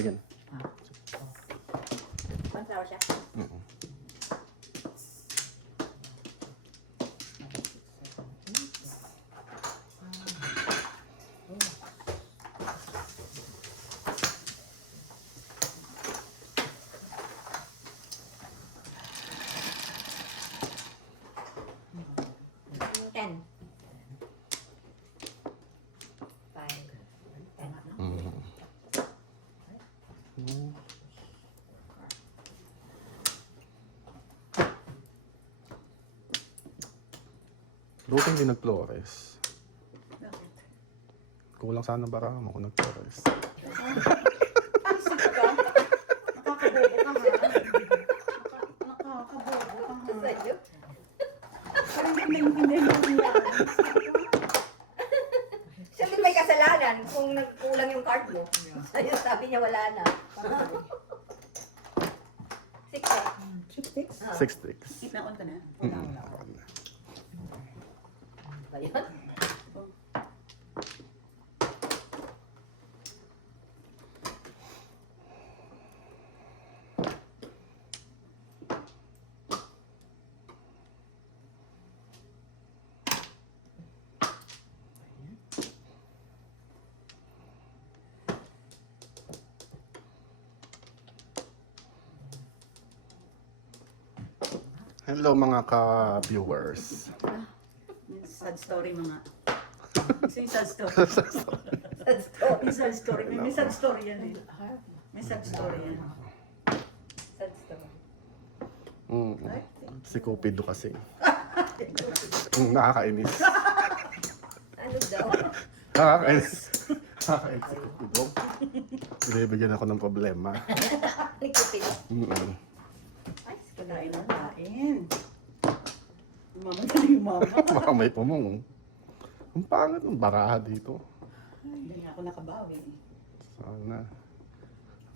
Sige. Sunflower siya. Ten. Five. Ten. Buti hindi nag-Flores. Kulang sana bara mo kung nag-Flores. Siya din may kasalanan kung nagkulang yung card mo. Ayun, sabi niya wala na. Six eh. 6 sticks. Naon ka na? Ayun. Hello mga ka-viewers. Sad story mga. Gusto yung sad story. Sad story. May sad story. May sad story yan eh. May sad story yan. Sad story. Si Cupido kasi. Nakakainis. Ano daw? Nakakainis. Nakakainis si Cupido. Binibigyan ako ng problema. Nagkupin. Ay, kalain na kain. Mama galing mama. Baka may pumong. Ang pangit ng baraha dito. Hindi nga ako nakabawi. Sana.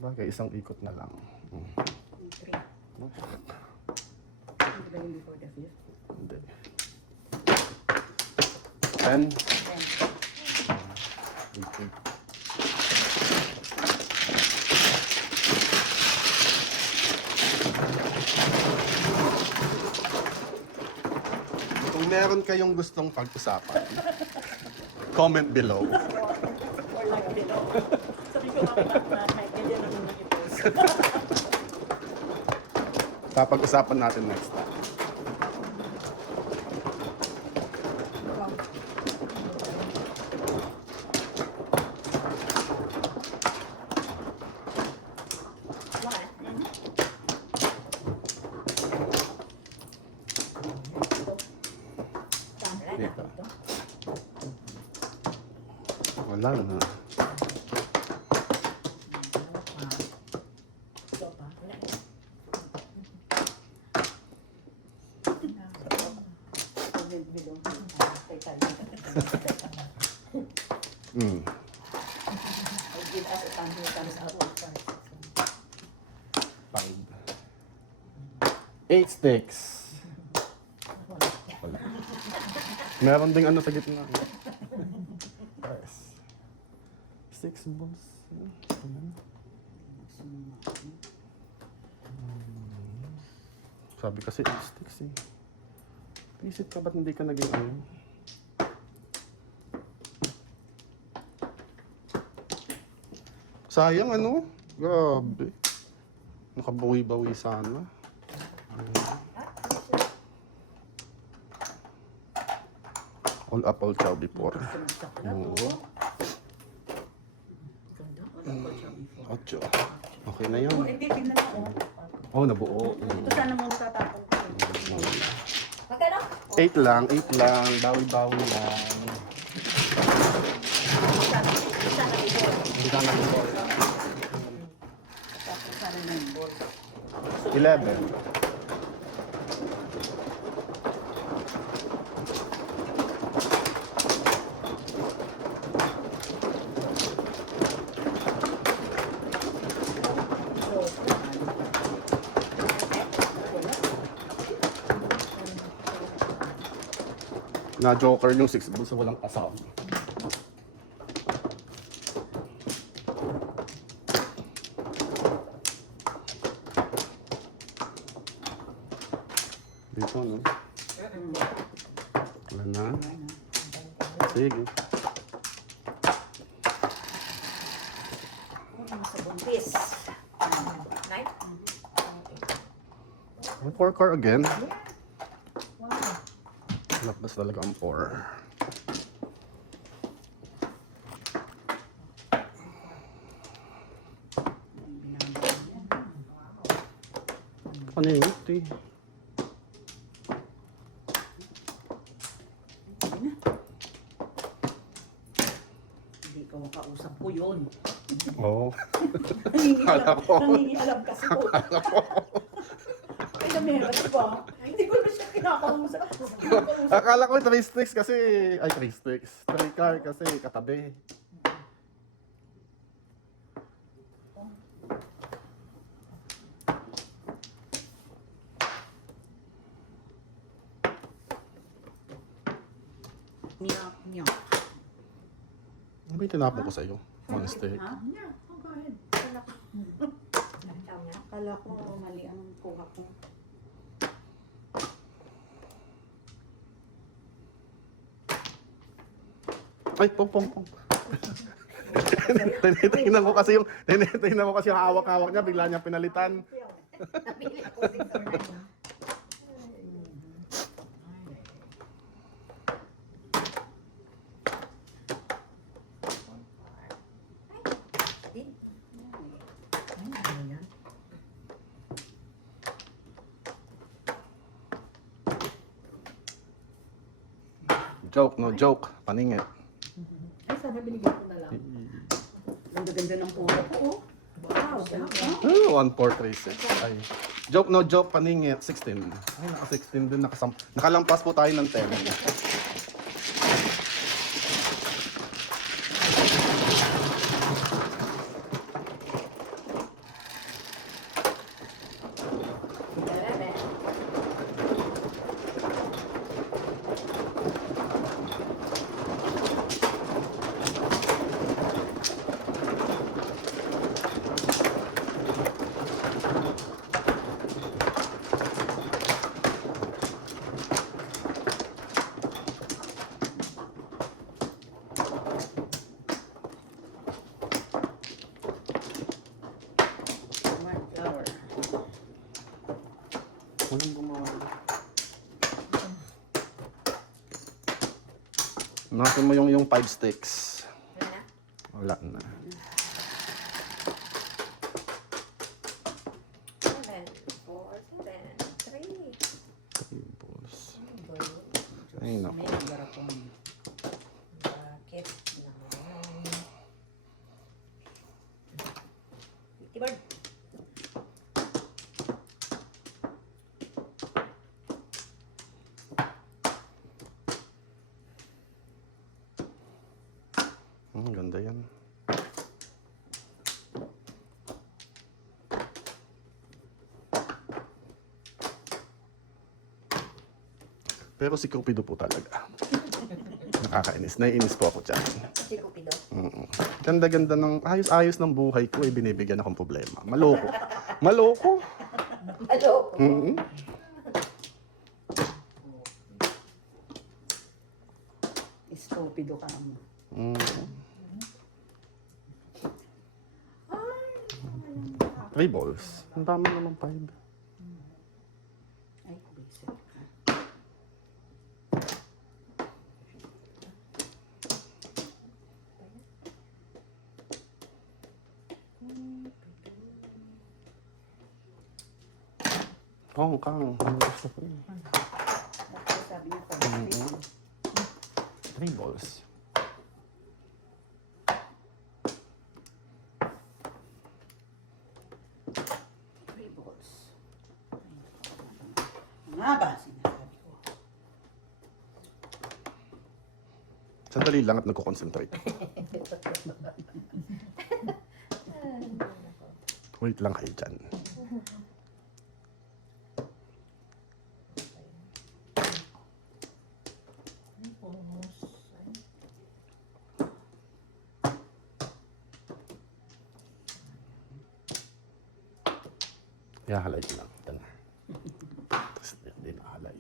Bagay, isang ikot na lang. 3. Hindi ba yung before the 5th? Hindi. 10. 18. Kung meron kayong gustong pag-usapan, comment below. Or like below. Sabi ko na ganyan na yung i-post. Papag-usapan natin next time. Dito. Wala na. Sopa. Comment below. Stay tayo. I'll give us a thumbs up. 8 sticks. Wala. Meron ding ano sa gitna. Yes. 6 balls. Sabi kasi 8 sticks eh. Isip ka ba't hindi ka naging ano? Sayang ano? Grabe. Nakabawi-bawi sana. All up, all chow before. Oo. Ocho. Okay na yun. Hindi, tingnan ako. Oh, nabuo. Ito sana muna tatapon ko. Magkano? 8 lang, 8 lang. Bawi-bawi lang. Sana i-ball. Hindi ka nag-ball. Sana na yung ball. 11. Na joker yung 6 balls sa walang kasama. Dito, no? Wala na. Sige. Sa buntis. Nine? 4 car again. Wow. Lapas talaga ang 4. Ano yun? Ito eh. Hindi ko makausap ko yun. Oo. Kala ko. Nangingialam kasi po. Kaya meron ba? Hindi ko na siya kinakausap. Akala ko 3 sticks kasi, ay 3 sticks. 3 car kasi katabi. Miyak, miyak. Ano ba yung tinapon ko sa'yo? 1 stick. Ha? Yeah, oh, go ahead. Tama. Akala ko mali ang kuha ko. Ay, pong. Tinitingnan ko kasi yung hawak-hawak niya, bigla niya pinalitan. Napili ako 6 or 9. Joke, no joke. Paningit. Ay, sana binigyan ko na lang. Ganda-ganda ng puro ko, oh. Wow, Oh, 1, 4, 3, 6. Ay. Joke, no joke. Paningit. 16. Ay, naka-16 din. Nakalampas po tayo ng 10. Smart flower. Walang gumawa. Natin mo yung 5 sticks. Wala na? Wala na. 7, 4, 7, 3. Tables. Ay, naku. May garapon. Bakit naman? Tibard. Ganda yan. Pero si Cupido po talaga. Nakakainis. Naiinis po ako dyan. Si Cupido. Ganda-ganda ng ayos-ayos ng buhay ko, binibigyan akong problema. Maloko. Maloko. Hello. Mm-hmm. Iskopido ka mo. Mm-hmm. 3 balls. Ang dami naman 5. Ay, basic ka. Hong Kong. Gusto ko yun. Ako sabi niya pa. 3 balls. Three balls. Nga ba sinasabi ko? Sandali lang at nagko-concentrate. Wait lang kayo dyan. Ihahalay ko lang. Ito na. Tapos hindi nahalay.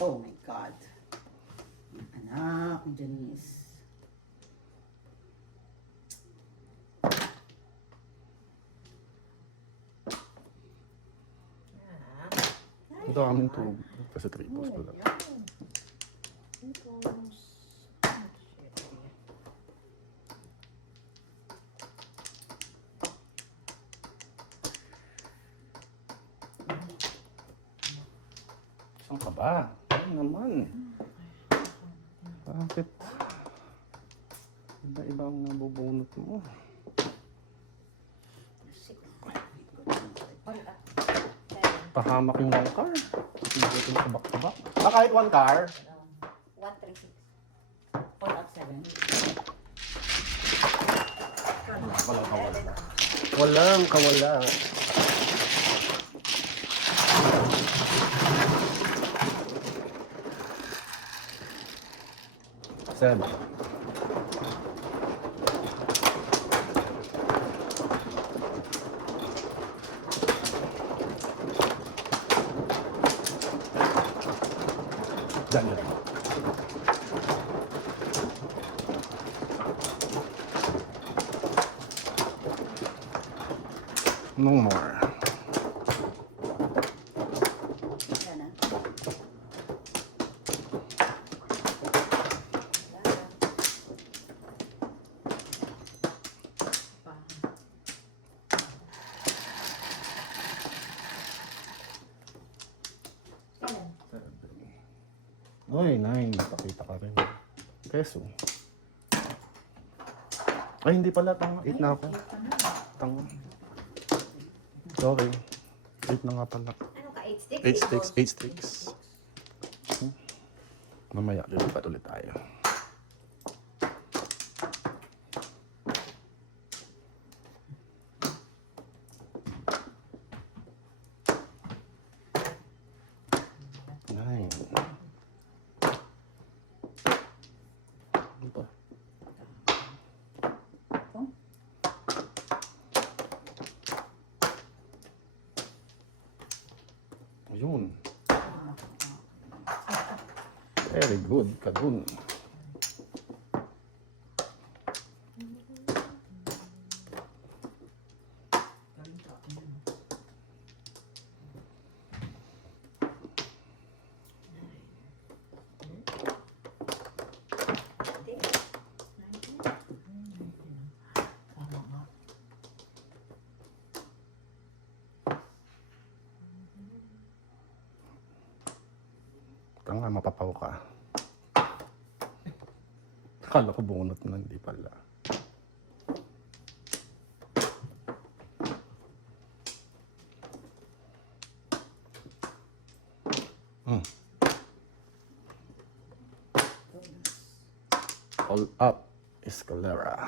Oh my God. Anak ni Janice. Ang daming tubig. Kasi 3 balls pala. Saan ka ba? Ano naman? Bakit? Iba-iba ang nabubunot mo. Pahamak yung 1 car. Hindi ko sa back-to-back. Kahit 1 car. 136. 4-7. Walang kawala. Walang kawala. Seven. Done. No more. Yan na. Oy, 9. Napakita ka rin. Peso. Ay, hindi pala. Tanga. 8 na ako. Tanga. Sorry. 8 na nga pala. Ano ka? 8 sticks? 8 sticks. 8 sticks. Mamaya, lilipat ulit tayo. Nine. Ano pa? Ayun. Very good, Kadun. Tanga, mapapaw ka. Akala ko bunot na, hindi pala. All up, Escalera.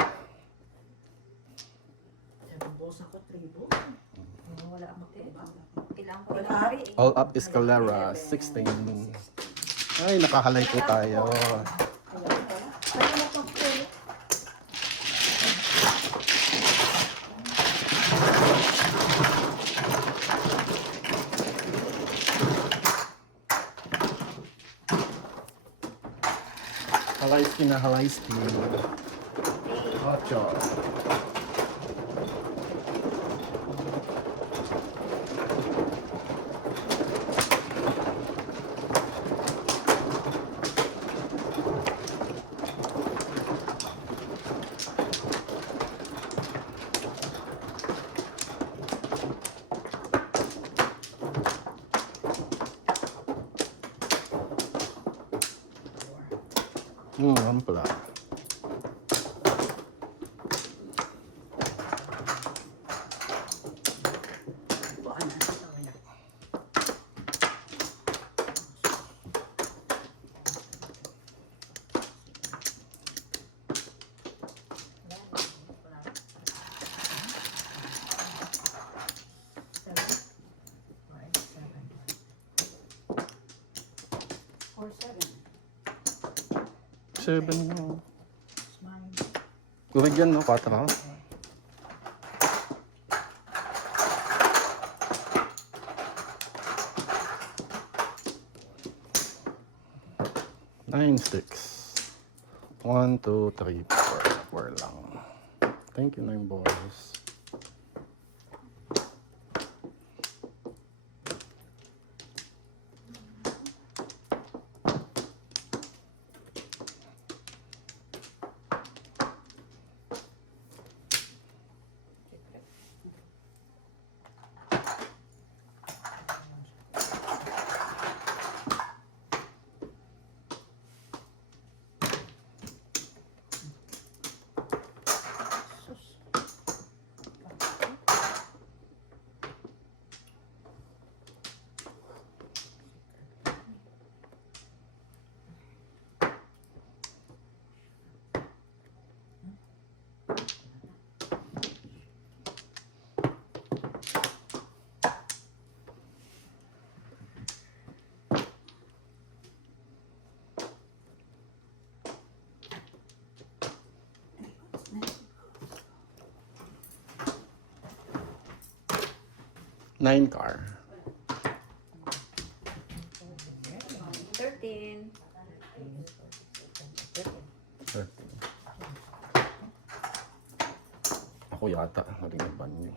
Boss ako, 3 balls. Wala akong tiba. Kailangan ko Wala. ilari. All up, Escalera, 16. Ay, nakahalay po tayo. Halayski na halayski. Ocho. Ano pala? Seven mo. Tubig yan, no? 4. 9 sticks. 1, 2, 3, 4. 4 lang. Thank you, 9 balls. Nine car. 13. 13. Ako yata, narinig ba niyo?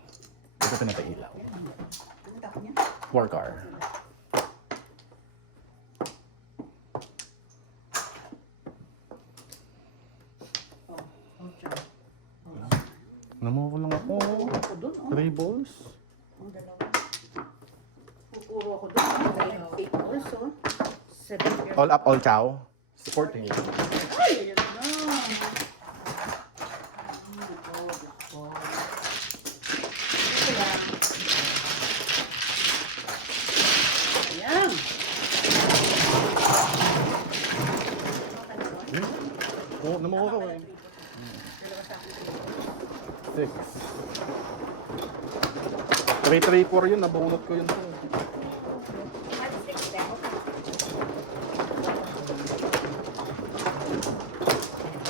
Ito pinapailaw. Ano tako niya? 4 car. Oh, tiyan. Namuha lang ako. Ako dun, oh. 3 balls. Ang dalawa. Pupuro ako dun. Oh. 8 balls, oh. 7. All up, all chow. 14. Ay, ayan na. Oh, oh. Ayan. Oo, namuha ko eh. Dalawa sa akin. 6. 3, 3, 4 yun. Nabunot ko yun. At 6 din.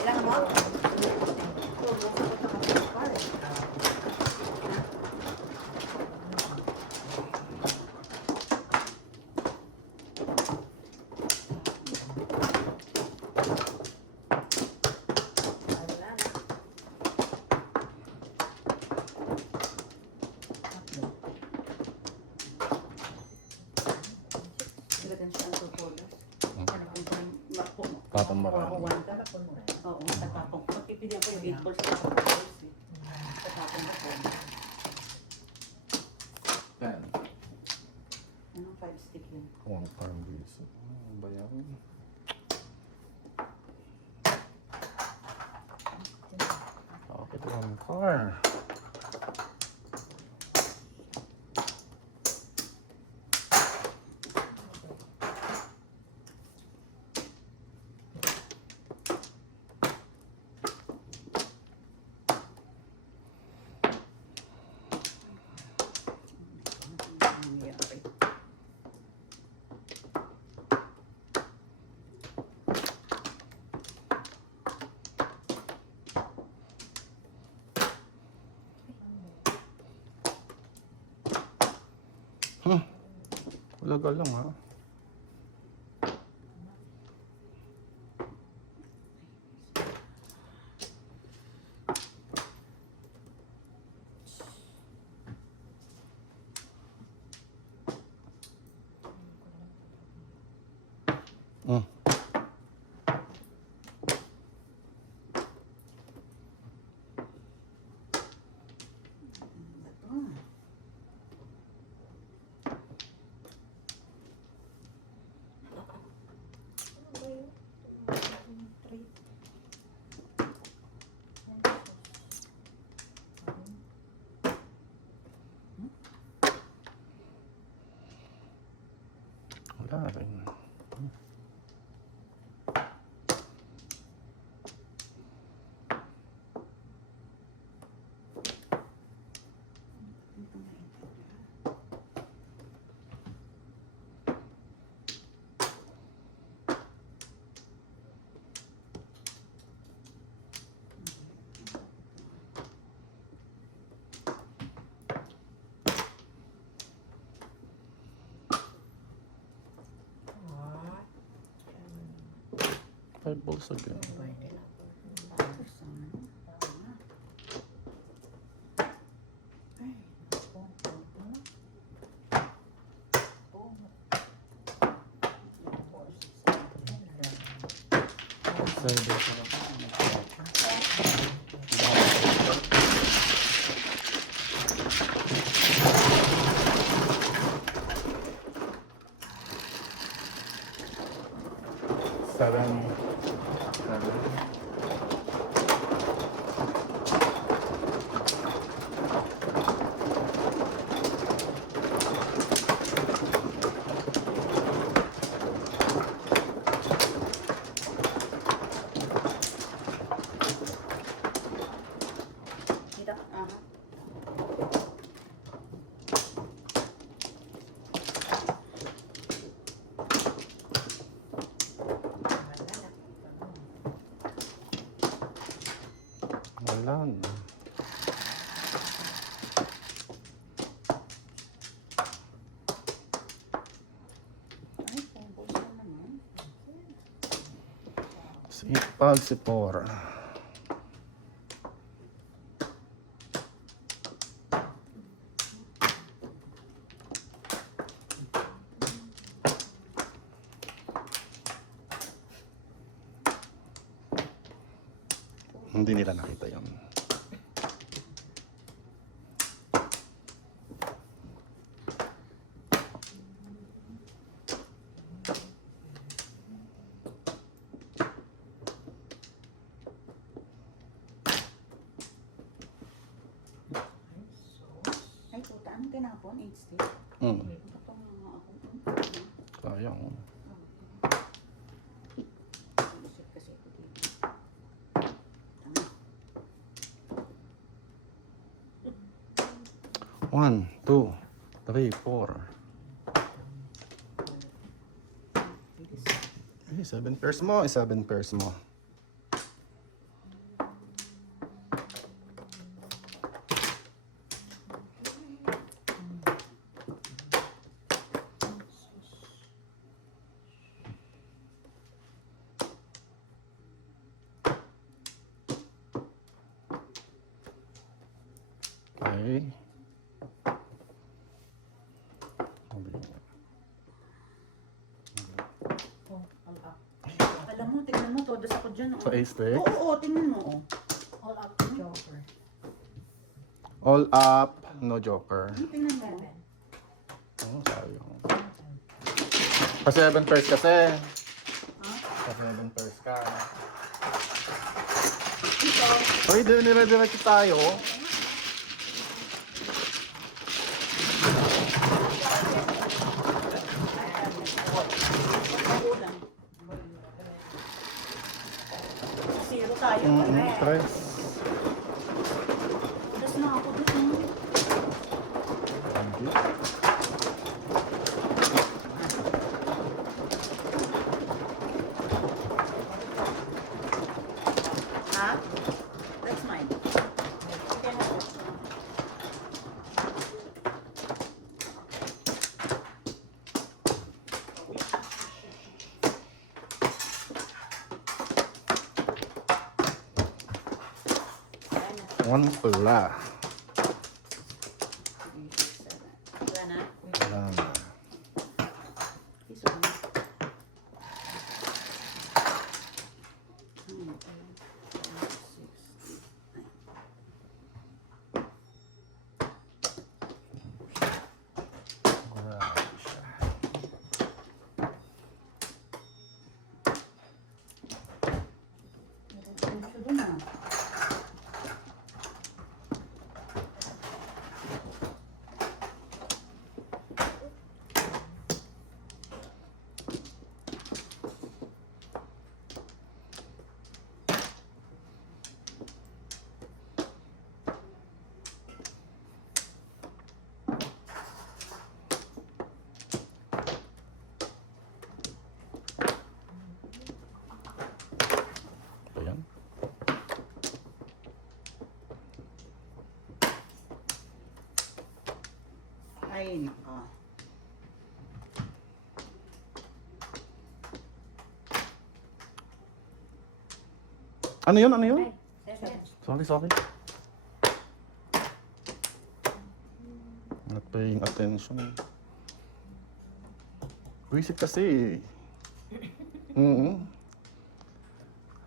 Ilang mo? Talagang siya ang tutulas. Tapon marami. Oo, tatapon. Magpipilihan ko yung 8 balls sa balls eh. Tatapon ako. 10. Anong 5 stick yun? One car visit. Ano ba yan? Okay, ito one car. Ano nangyari? Ulaga lang ha. 5 balls again. Seven. Dito. Wala na. Sipag si Por. Hindi nila nakita yun. Ay, puta, ano tinapon? 8 stick? Hmm. Ito nga ako. Sayang. Isip kasi ako dito. 1, 2, 3, 4. Eh, 7 pairs mo. 7 pairs mo. Okay. Alam mo, tingnan mo, todos ako dyan. Sa ace deck? Oo, tingnan mo. All up to Joker. All up, no joker. Tingnan mo. Oh, sayang. Pa 7 pairs kasi. Pa 7 pairs ka. Uy, dire-diretso tayo. Zero tayo. Stress. Todos na ako dun. Thank you. Ha? That's mine. Tingnan mo. One pula. Wala na. Wala na. Piso na. Grabe siya. Piso dun ah. Ayan. Ay, nako. Ano yun? Ano yun? Seven. Sorry. Not paying attention. Visit kasi.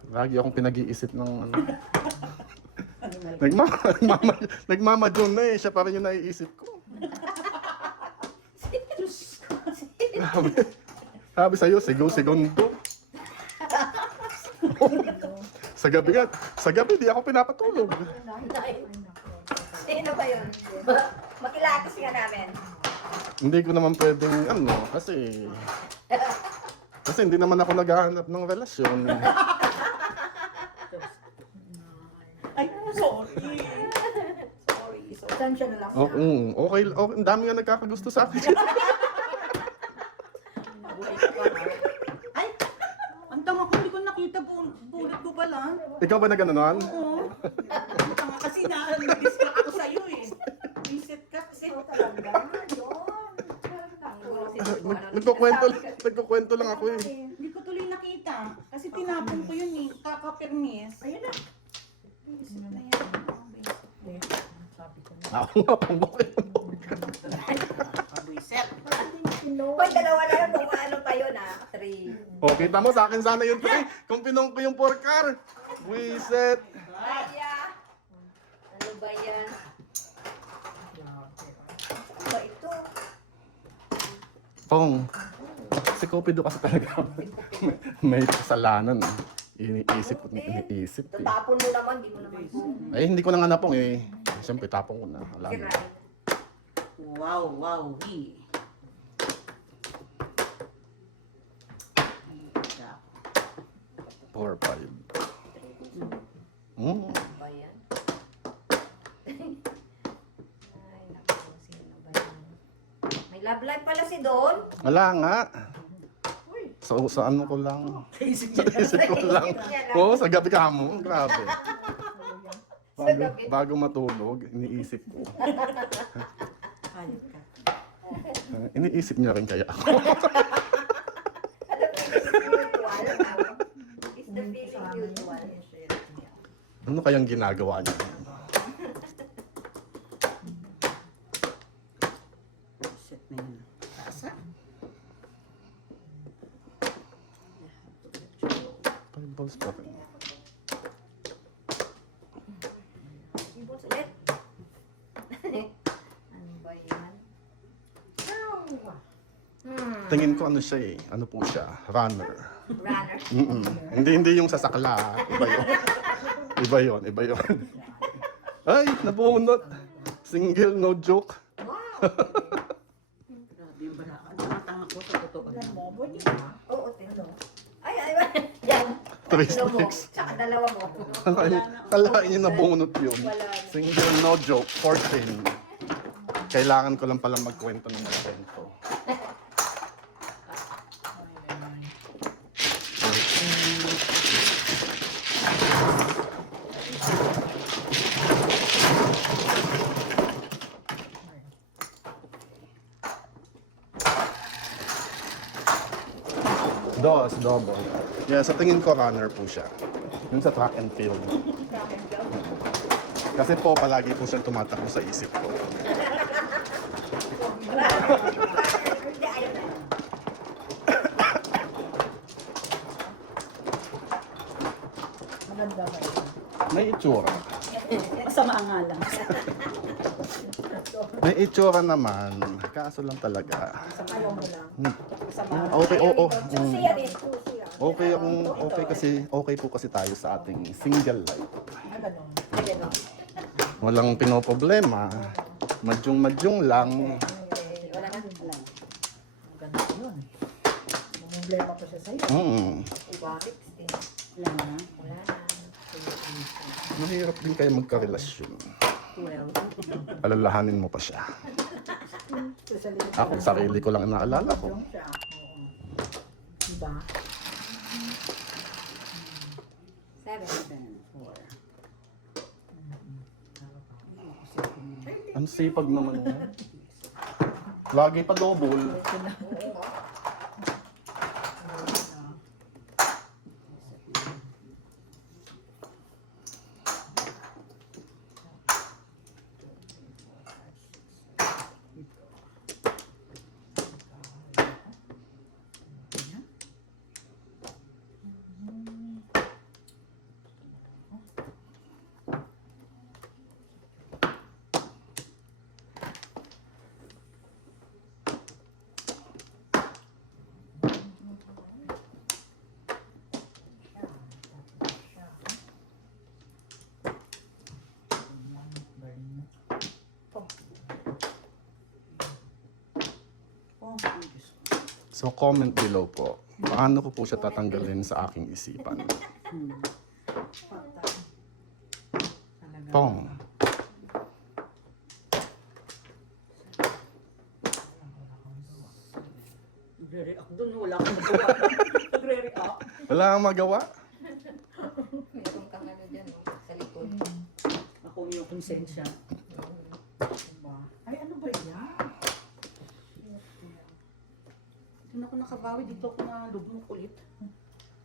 Lagi akong pinag-iisip ng ano. Nagmamadyon na eh. Siya pa rin yung naiisip ko. Sabi sa'yo, segundo. Sa gabi di ako pinapatulog. Sino ba yun? Makilatis nga namin. Hindi ko naman pwedeng kasi hindi naman ako naghahanap ng relasyon. Ay, sorry. So, saan siya na lang? Okay, ang dami nga nagkakagusto sa akin. Ay, ang tama ko, hindi ko nakita. Bulit ko pala. Ikaw ba na gano'n? Oo. Ang tama kasi na-distract ako sa'yo eh. Reset ka kasi. Nagkukwento lang ako eh. Hindi ko tuloy nakita. Kasi tinapon ko yun eh. Kakapermis. Ayun na. Reset na yan. Ako nga pang bakit. Reset. Hoy, dalawa na lang kung ano pa yun ah. 3. O, kita mo sa akin sana yun. Kung pinong ko yung 4-car. Reset. Kaya. Ano ba yan? Ano ba ito? Pong. Si Cupido kasi talaga. May kasalanan. Iniisip Ito eh. tapon mo naman, di mo naman. Ay, hindi ko na nga napong eh. Siyempre, tapong ko na. Alam mo. Wow. 4, 5. Ano ba yan? Ay, naku, sino ba yan? May love life pala si Don. Wala nga. Sa ano ko lang. Sa isip ko lang. Oo, sa gabi ka mo. Grabe. Bago matulog, iniisip ko. Iniisip niya rin kaya ako. Is the feeling usual? Ano kayang ginagawa niya? Reset na yun. Tasa? 5 balls pa rin. Ibon ulit. Ano ba yan? Tingin ko ano siya eh. Ano po siya? Runner. Runner. Hindi yung sasakla. Iba yun. Ay, nabunot. Single, no joke. Grabe yung baraan. Tanga ko sa totoo na. Oo, tino. Ay, yan. 3 Tatlo mo, sticks. tsaka dalawa mo. Kalahin niyo nabunot yun. Single, no joke. 14. Kailangan ko lang palang magkwento ng magkwento. Double. Yeah, sa tingin ko runner po siya. Yung sa track and field. Kasi po, palagi po siyang tumatakbo sa isip ko. Hindi, ayaw na. Maganda ba yun? May itsura. Masama nga lang. May itsura naman. Kaso lang talaga. Ayaw mo lang. Masama. Okay, oo. Susi yan eh, susi yan. Okay po kasi tayo sa ating single life. Ganun. Ganun. Walang pinoproblema. Madyong lang. Wala na. Ganun yun. Problema pa siya sa'yo. Bakit? Wala na. Wala na. Mahirap din kayo magkarelasyon. 12. Alalahanin mo pa siya. Ako, sarili ko lang naalala ko. Siya. Oo. Diba? 7. 4. Ang sipag naman yan. Lagi pa double. So comment below po. Paano ko po siya tatanggalin sa aking isipan? Talaga. Pong. Nagre-react dun, wala akong magawa. Nagre-react. Wala kang magawa? Meron kang ano dyan, no? Sa likod. Ako yung konsensya. Diba? Ay, ano ba yan? Doon ako nakabawi, dito ako na lugmok ulit.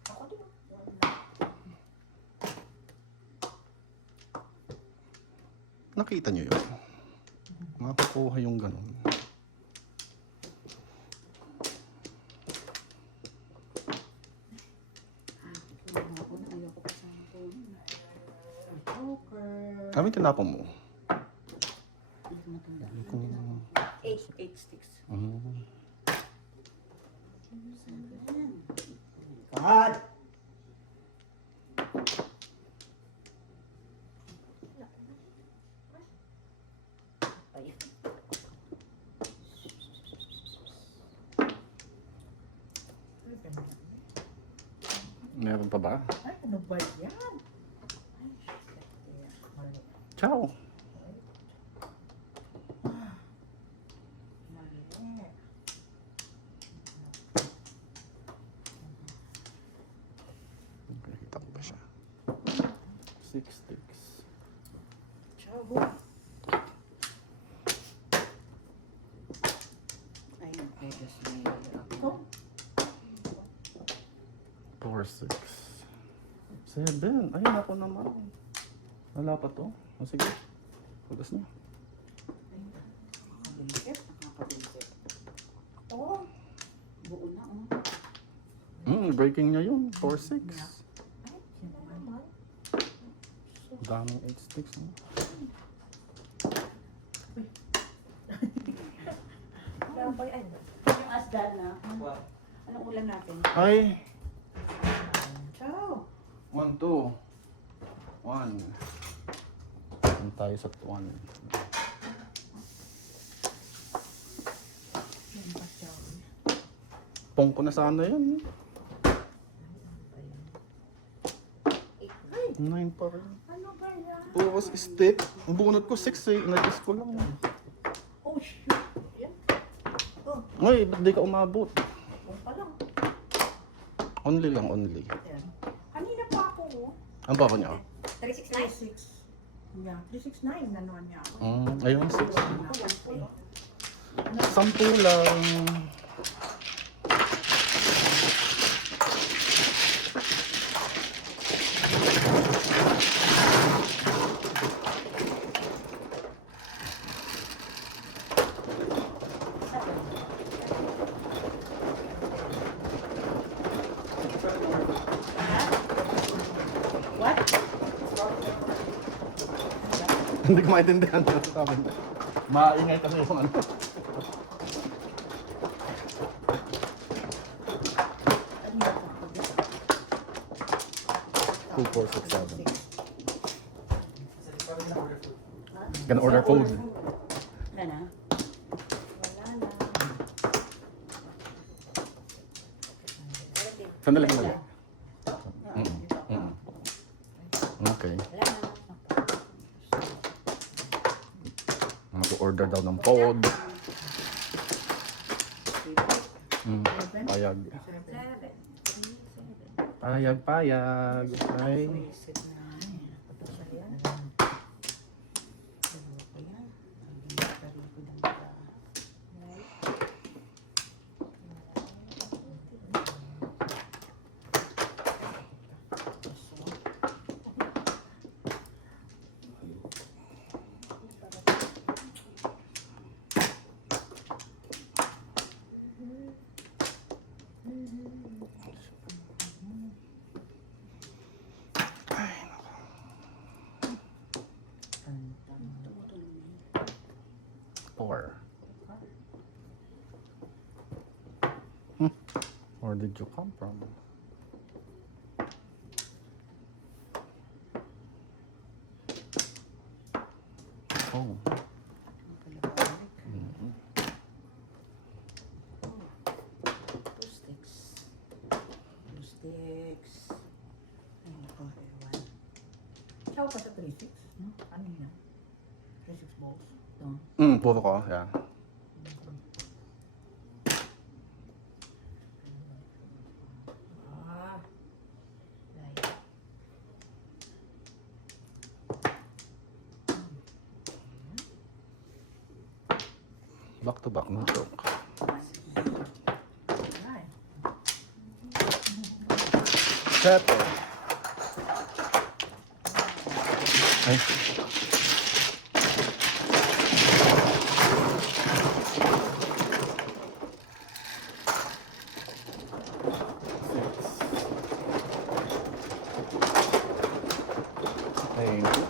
Ako din. Nakita niyo yun? Makukuha yung ganun. Ako na, ayoko pa sa akin. Joker. Kami tinapon mo. Hindi ko matanda. Kung... 8 sticks. Mm. 7. God! Ay. Meron pa ba? Ay, ano ba yan? Ciao! Mali. Nakita ko ba siya? 6 sticks. Chabo. Ay, nagpegas na yun. 4, 6. 7. Ay, ako naman. Wala pa to. O sige. Pugas niya. Nakakabilisip. Nakakabilisip. Oo. Buo na, oh. Breaking niya yun. 4, 6. Ay, sino naman? Daming 8 sticks. No? Wala pa yan. Yung asdad na. Anong ulam natin? Ay! Ciao. 1, 2. 1. Tayo sa 1. Pong ko na sana yan. 9 pa rin. Ano ba yan? Puwas stick. Ang bunot ko 6 eh. Nag-is ko lang. Oh, shoot. Yan. Ay, ba't di ka umabot? Kung pa lang. Only lang, only. Yan. Kanina pa ako, oh. Ang papa niya? 369. 36. Yeah, 369 na naman niya ako. Ayun, 6. Ako, 10 lang. What? Hindi ko maintindihan yung sabi niya. Maingay kasi yung ano. Two, four, six, seven. Gonna order food. Wala na. Wala na. Sandali, sandali. Okay. Wala na. Mag-order daw ng food. Payag. 7. Payag, payag. Ay. Wasted na. Tapos yan. Four. Where did you come from? Oh. Ikaw pa sa 3-6. Ano yan? 3-6 balls. Ito. Puro ko, yeah. Ah. Right. Back to back, no joke. Right. Sete. Ay. Thank you.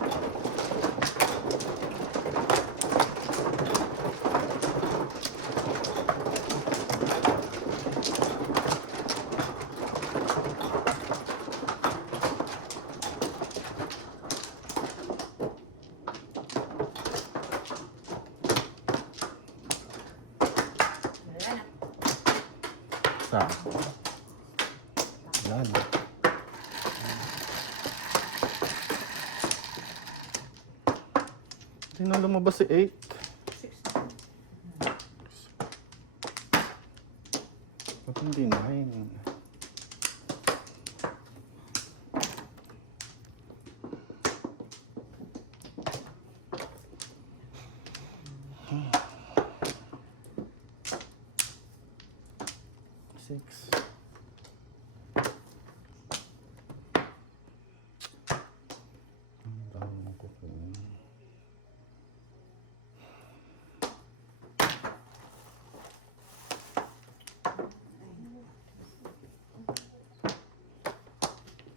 Wala na. Sa. Wala na. Hindi na lumabas si 8. 6. Ba't hindi 9? Six. Ang dami ko po.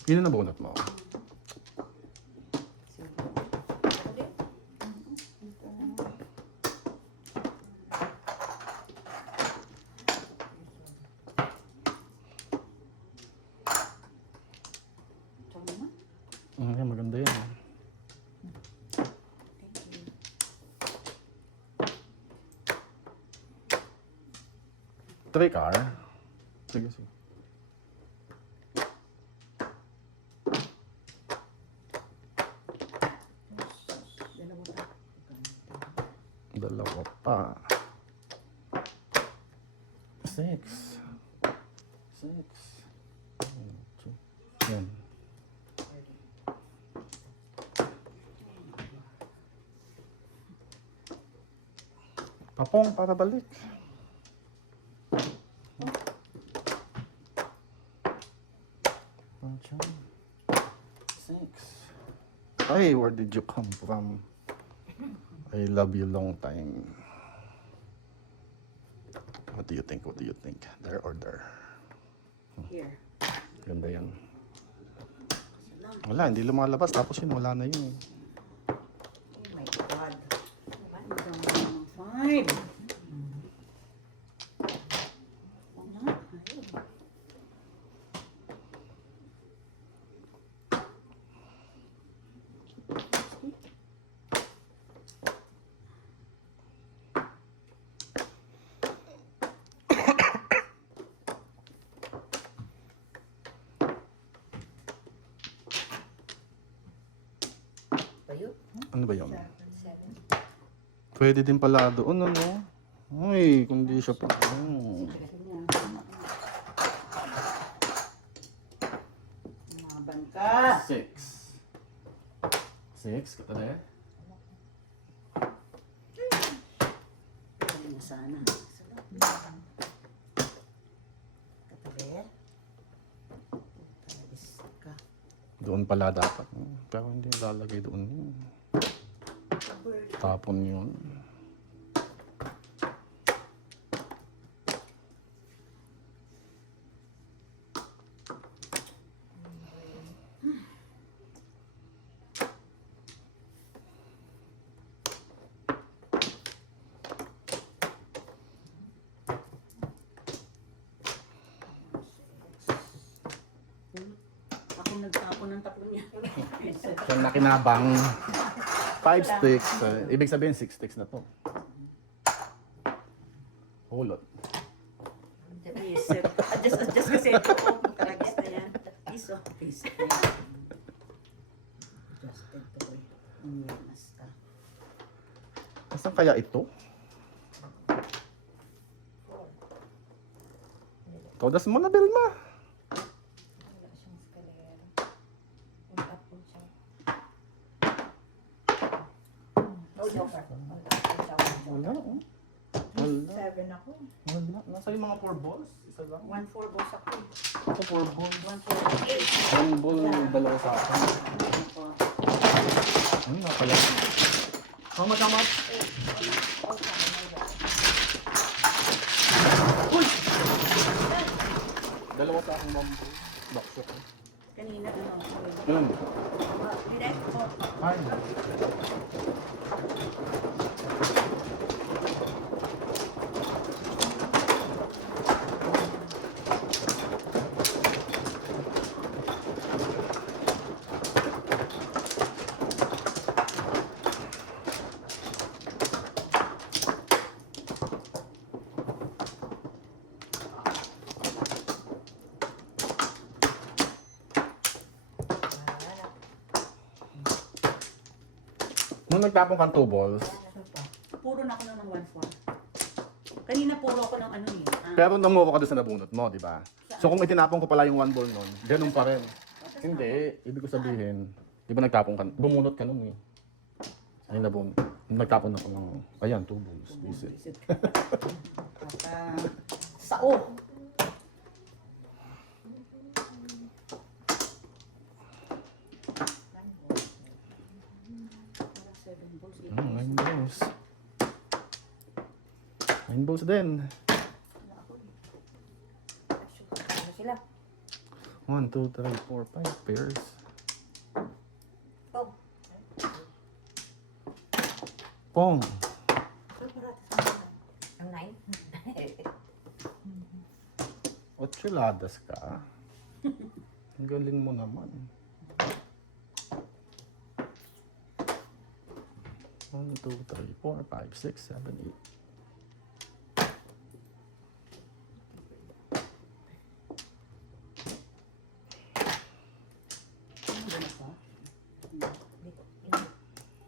Yun na nabunot mo. Tama na. Yan, maganda yan. Three car. Sige, sige. Dalawa pa. Dalawa pa. Six. Six. One, two. Yan. Papong para balik. One, two. Six. Ay, where did you come from? I love you long time. What do you think? What do you think? There or there? Here. Ganda yan. Salam. Wala, hindi lumalabas. Tapos yun, wala na yun. Oh my God. Ang ganda ng 5. Wala. Ayun. Tayo. Ano ba yun? 7. Pwede din pala doon, ano? Uy, kung di siya pa. Oh. Umaban ka. Six. Six, kita na eh. Pwede na sana. Katabi. Talis ka. Doon pala dapat. Pero hindi lalagay doon yun. Tapon yun. Ako nagtapon ng tapon niya. Kung nakinabang 5 sticks, ibig sabihin 6 sticks na to. Hulot. Reset. Adjust kasi ito. Karagis na yan. Piso. Piso. Adjusted. Basta. Nasaan kaya ito? Todas mo na, Belma. Wala siyang eskalera. Yung up po siya. No joker. Wala, oh. Wala. 7 ako. Wala. Nasa yung mga 4 balls? Isa lang. 1-4 balls ako. Ako 4 balls. 1-4. 1 ball, dalawa sa akin. Nakala. How much, how much? Uy! Dalawa sa aking bamboo. Box shot. Kanina ano. Yun. Direct po. Ay. Nung nagtapong kang 2 balls, Puro na ako ng 1-4. Kanina puro ako ng ano eh. pero namuha ka doon sa nabunot mo, di ba? So kung itinapon ko pala yung 1 ball nun, ganun pa rin. Hindi, ibig ko sabihin, di ba nagtapon ka, bumunot ka nun eh. Ay, nagtapon ako ng, ayan, 2 balls. Visit. Sao. Hmm, 9 balls. 9 balls din. Ano sila? 1, 2, 3, 4, 5 pairs. Oh. Pong. Ang 9? Otsuladas ka. Ang galing mo naman. 1, 2, 3, 4, 5, 6, 7, 8.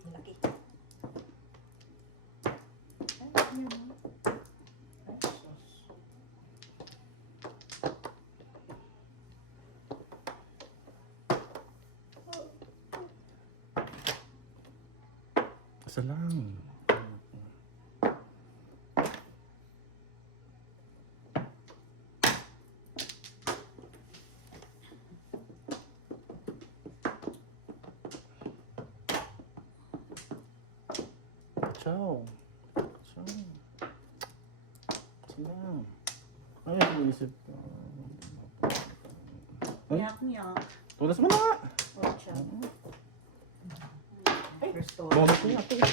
Malaki. Isa lang. Ciao. Ciao. Isa lang. Ay, naisip ko. Ay, Yak-yak. tulas mo na nga. Ocha. First one. Bonus mo na ito.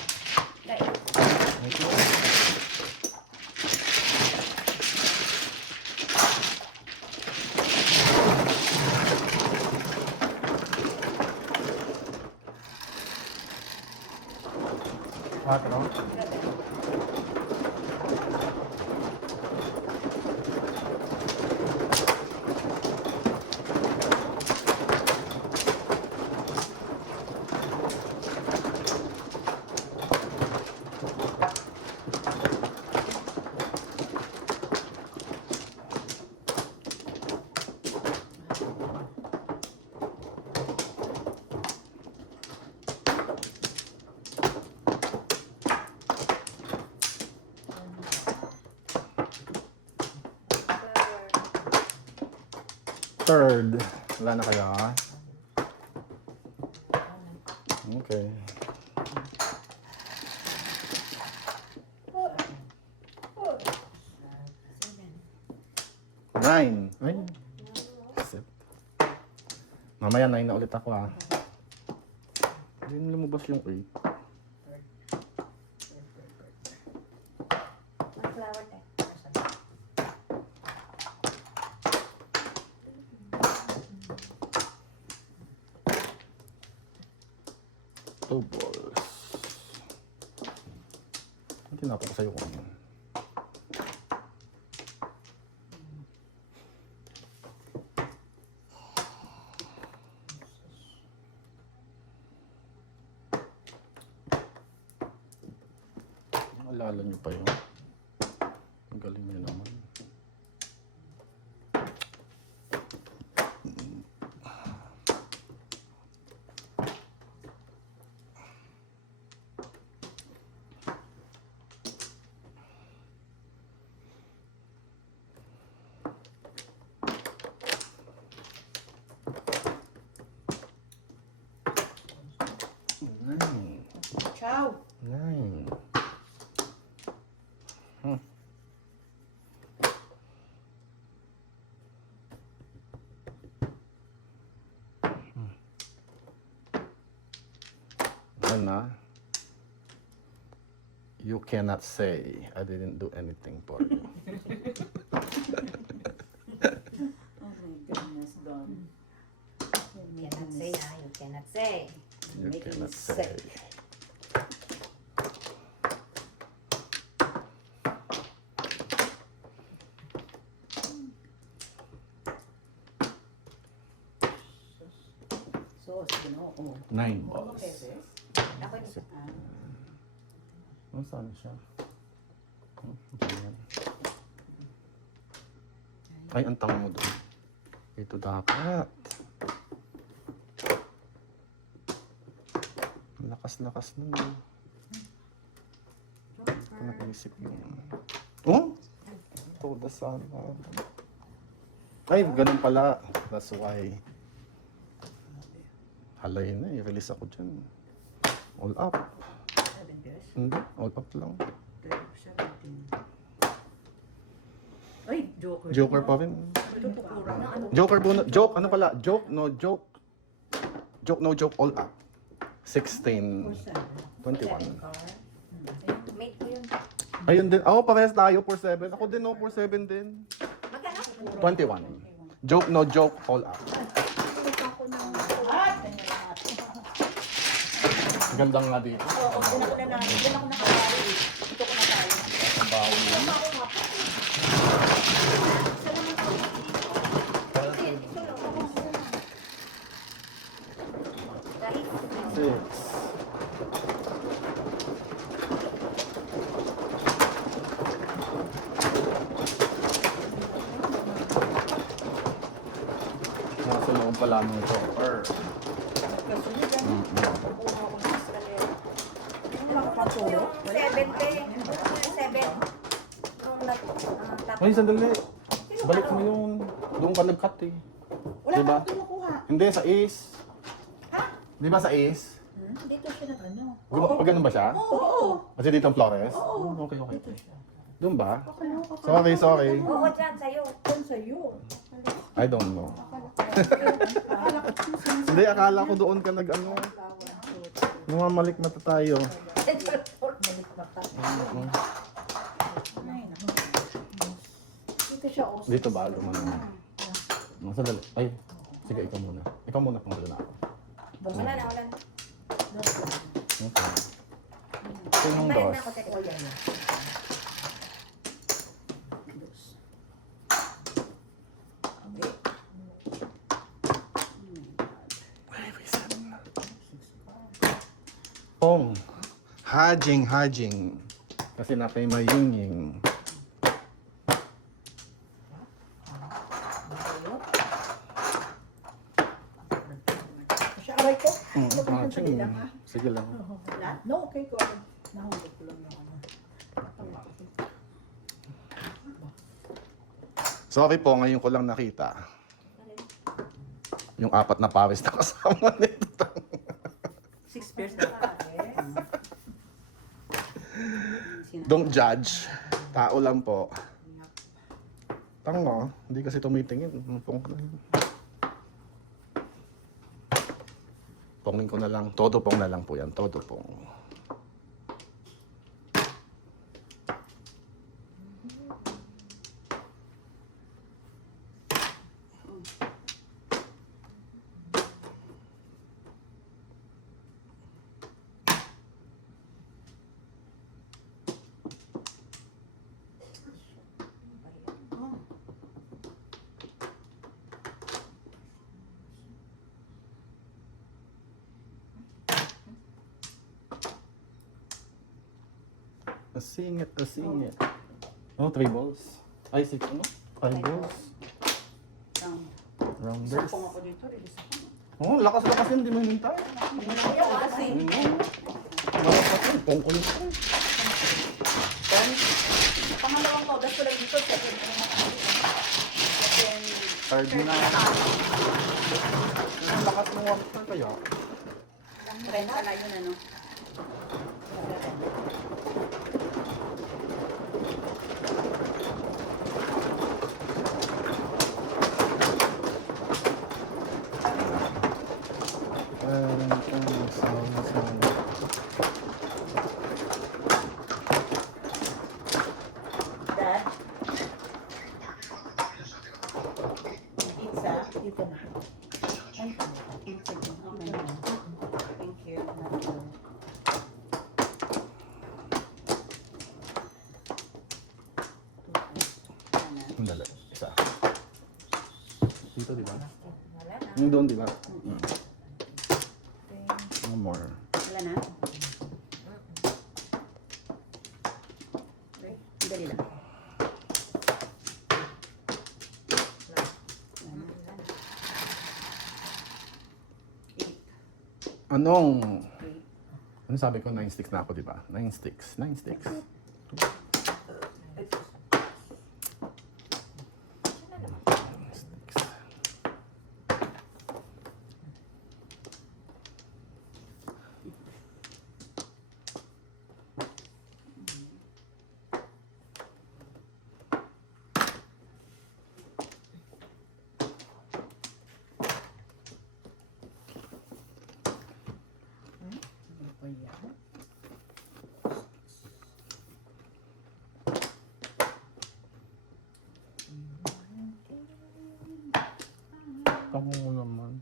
Quatro. Third. Wala na kaya? Okay. Nine. Ay. Set. Mamaya 9 na ulit ako ah. Hindi lumabas yung 8. Flower tayo. Two balls. Ang tinapos ko sa'yo kung ano. Alala niyo pa yun. Ang galing niyo naman. Nine. Ciao. Nine. Ano? You cannot say I didn't do anything for you. Oh my goodness, Don. You cannot say na, you cannot say. You Make cannot me say. So, Ginoo. Nine Mga balls. pesos. Ako dito. Saan siya? Ayan. Ay, ang tanga mo doon. Ito dapat. Ang lakas-lakas nun. Ito naisip yun. Oh? Ito, dasana. Ay, ganun pala. That's why. Halay na, i-release ako dyan. All up. 7 pesos. Hindi, all up lang. 17. Ay, joker. Joker pa rin. Ito pupura na ano. Joker bonus. Joke, ano pala? Joke, no joke. Joke, no joke, all up. 16. 21. Mate ko yun. Ayun din. Oh, parehas tayo, 4-7. Ako din, no, 4-7 din. Magkano? 21. Joke, no joke, all up. At, ganyan lahat. Ganda nga dito. Oo, doon ako na namin. Doon ako nakawari. Ito ko na tayo. Ang baho niya. Six. Nasa loob pala ng joker. Kasunod ano? Kukuha ko ng escalera. Ano lang paturo? Yung 7 pe. Yung 7. Nung tapos. Ay, sandali. Balik mo yun. Doon ka nag-cut eh. Wala Diba? kang kinukuha. Hindi, sa Ace. Ha? Di ba sa Ace? Dito siya na ano? Pag ganun ba siya? Oo. Kasi dito ang Flores? Oo. Okay, okay. Dito siya. Doon ba? Akala ko Sorry, sorry. Oo, dyan sa'yo. Doon sa'yo. I don't know. Akala ko sinasabi. Hindi, akala ko doon ka nag-ano. Namamalik na tayo. Balik na pa. Ay, naku. Dito siya oh. Dito ba? Lumano. Sandali. Ay, sige, ikaw muna. Ikaw muna pang na ako. Wala na, wala na. Okay. Ito yung Balik dos. na ako, Tete. Oh, yan. Pong. Hajing, hajing. Kasi natin may ying. Siya aray ko. Hajing. Sige lang. Lahat? No, okay ko. Nahulog ko lang yung ano. Sorry po, ngayon ko lang nakita. Yung apat na pawis na kasama nito. 6 pairs na pare. Don't judge. Tao lang po. Tango, hindi kasi tumitingin. Pongin ko na lang. Todo pong na lang po yan. Todo pong. Sing it. Oh, 3 balls. Ay, 6 ano? 5 balls. Rounders. Kung ako dito, release ako. Oh, lakas-lakas yun, di mo hinintay. Ayaw kasi. Malakas yun, pongkol yun. Pangalawang paudas ko lang dito. Second. Third na. Ang lakas mo water kaya. Rent na yun, ano? Dad? Pizza? Dito na. Ay, pizza din. Okay na. Thank you. Dali, isa. Dito, di ba? Wala na. Yung doon, di ba? One more. Wala na? Okay. Dali lang. Anong? Ano sabi ko? 9 sticks na ako, di ba? 9 sticks. 9 sticks. Tango mo naman.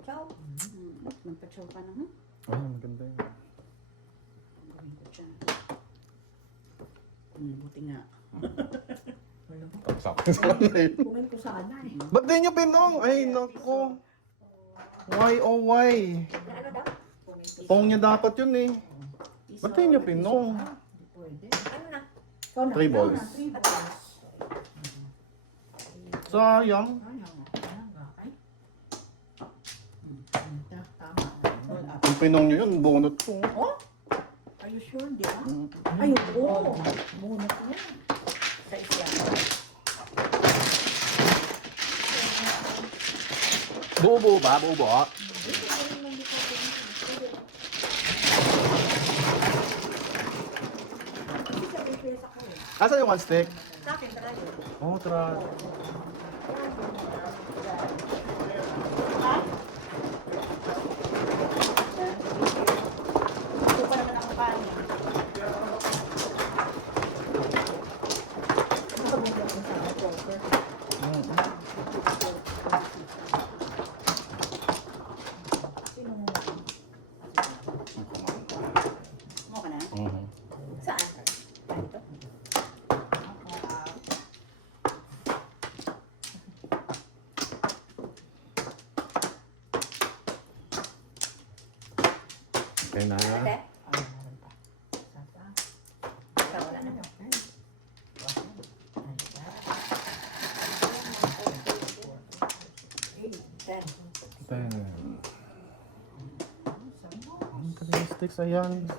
Chow. Magpa-chow ka na, ha? Ay, maganda yun. Gawin ko dyan. Buti nga. Tapos ako sa kanila. Kumain ko sana eh. Ba't di nyo pinong? Ay, nako. Why, oh why? Na ano daw? Pong niya dapat yun eh. Ba't di nyo pinong? Pwede. Ano na? 3 balls. 3 balls. Sayang. Kung pinong nyo yun, bunot ko. Oh? Are you sure, di ba? Ay, oo. Munot niya. Sa isla. Buo-buo ba? Buo-buo? Asa yung 1 stick? Sa akin, tara yun. Oh, tara. Ito pa naman ako kain. Mo ka na? Saan? Dito? Okay na. Ate? Wala na. Ten. 10. Ang kaling sticks, ayan.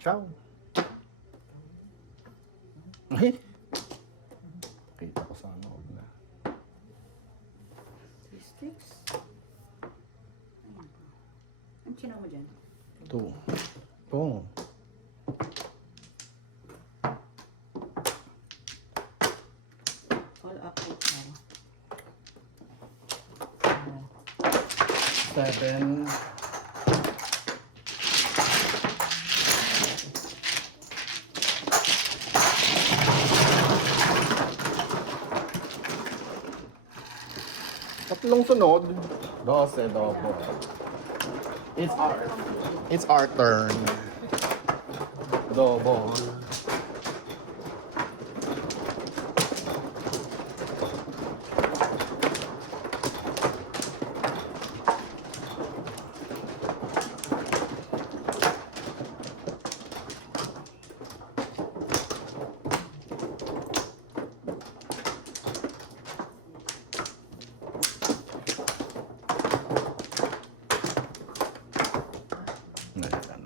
Ciao. Ay. Kita ko sa ano. Na. 3 sticks. Ang chino mo dyan? 2. Oh. All up with now. 7. Tatlong sunod. 12, double. It's our turn. Double. Ayan.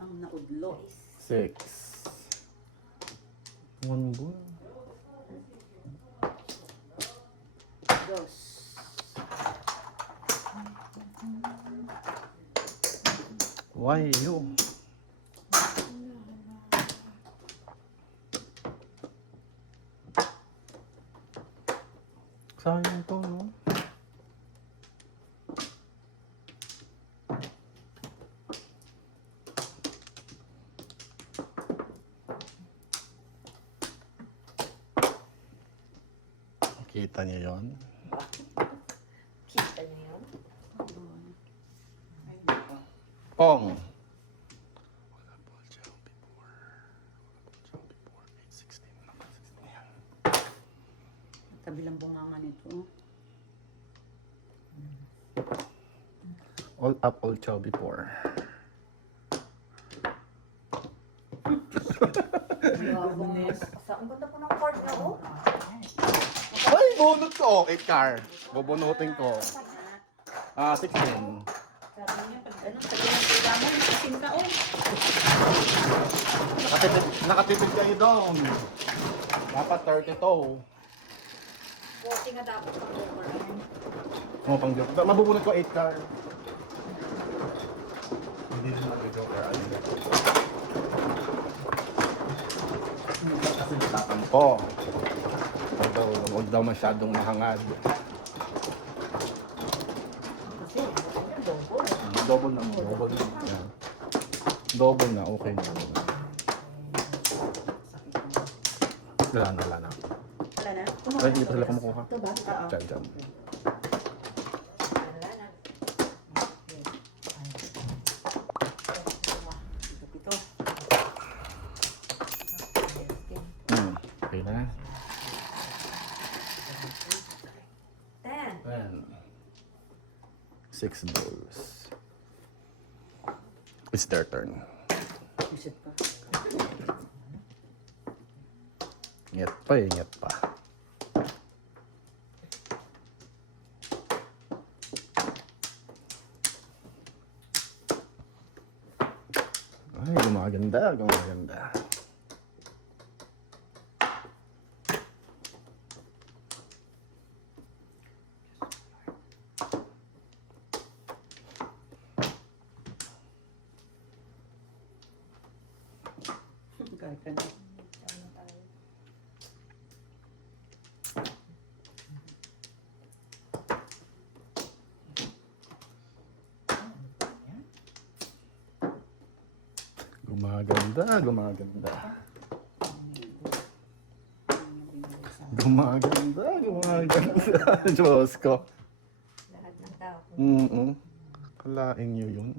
Ang naudlo. 6. One bull. Dos. Why you? Sayang to, no? Kita niyo yon? Kita niyo yun? Pong. Kabilang bunganga nito. All up, all chow before. Ang ganda po ng card na, oh. Ay, bunot ko! 8 car. Bubunutin ko. 16. Sabi niya, pag ganun, pag yan ang kailangan, isin ka, oh. Nakatipid kayo doon. Dapat 32. 40 nga dapat pang over. Oh, pang joke. Mabubunot ko 8 car. Hindi na mag-joker. Kasi natapang ko. Huwag daw masyadong mahangad. Kasi, double. Double na. Double na. Yan. Double na. Okay na. Wala na. Wala na? Ay, hindi pa sila kumukuha. Ito ba? Oo. Diyan. Wala na. Ito. Okay na. 10. Ayan. 6 balls. It's their turn. Isit pa. Ingat pa eh, ingat pa. Ay, gumaganda. Kahit ano. Gumaganda. Diyos ko. Lahat ng tao. Kalain nyo yun.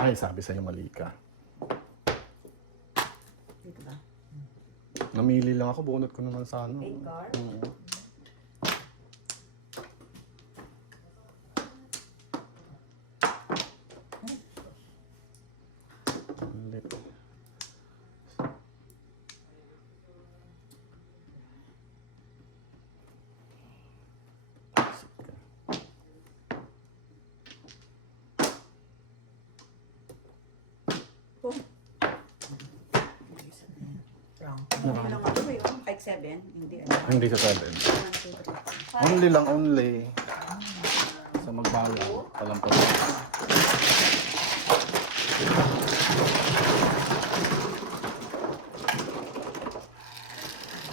Ay, sabi sa'yo mali ka. Dito ba? Namili lang ako, bunot ko naman sa ano. 8 card. Ulit. Wrong. Hindi lang ako ba yun? Kahit 7? Hindi. Hindi sa 7. Only lang, only. Sa magbayo. Alam ko.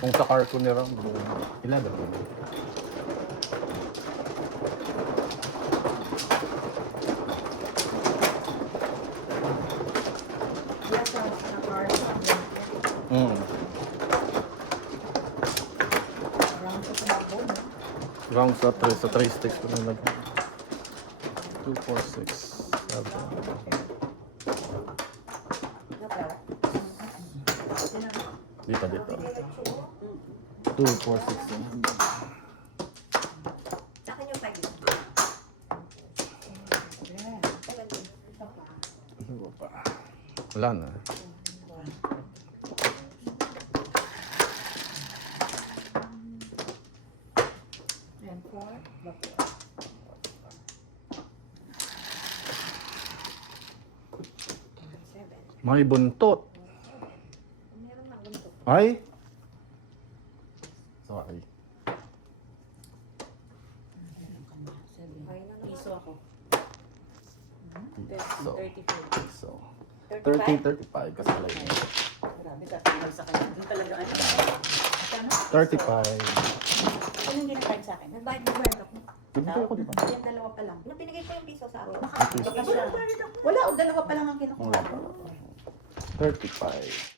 Kung sa car ko nila, 11. Yes, sa card. Wrong sa tumakbo, no? Round sa 3 sticks ko nilagay. 2, 4, 6, 7. Dito, dito. 2, 4, 6, 7. Sa akin yung 5. Ano pa? Wala na. And 4. May buntot. Meron na ganito. Ay! Sorry. Ay, na naman. Piso ako. So, 34. so 35? 30, 35 kasi like Grabe, tatanggal sa kanya. Yung talaga ano. Kano? 35. Ano hindi na-card sa akin? Nagbayad mo ba ako? Bibigay ko, di ba? Yung dalawa pa lang. Nung pinigay ko yung piso sa akin. Baka siya. Wala, o dalawa pa lang ang kinukuha. Wala pa. 35.